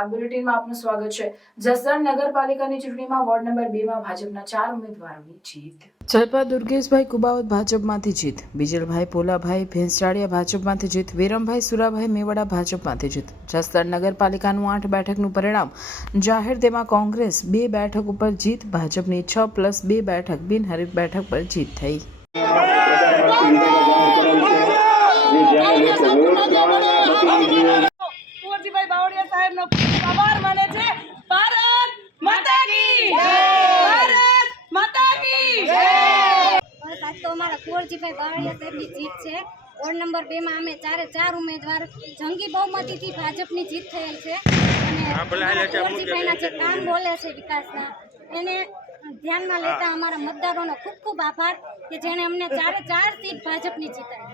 નમસ્કાર, બુલેટિનમાં આપનું સ્વાગત છે। જસદણ નગરપાલિકાની ચૂંટણીમાં વોર્ડ નંબર 2 માં ભાજપના 4 ઉમેદવારોની જીત। જલપા દુર્ગેશભાઈ કુબાવત ભાજપમાંથી જીત, બીજલભાઈ પોલાભાઈ ભેંસરાડિયા ભાજપમાંથી જીત, વિરમભાઈ સુરાભાઈ મેવાડા ભાજપમાંથી જીત। જસદણ નગરપાલિકાનું 8 બેઠકનું પરિણામ જાહેર, તેમાં કોંગ્રેસ 2 બેઠક ઉપર જીત, ભાજપની 6+2 બેઠક બિનહરીફ બેઠક પર જીત થઈ। તો અમારા કુંવરજીભાઈ બાવળિયા સાહેબની જીત છે। વોર્ડ નંબર 2 માં અમે 4 ઉમેદવાર જંગી બહુમતીથી ભાજપની જીત થયેલ છે અને કુંવરજીભાઈના જે કામ બોલે છે વિકાસના, એને ધ્યાનમાં લેતા અમારા મતદારોનો ખૂબ ખૂબ આભાર કે જેણે અમને 4 સીટ ભાજપની જીતાડી।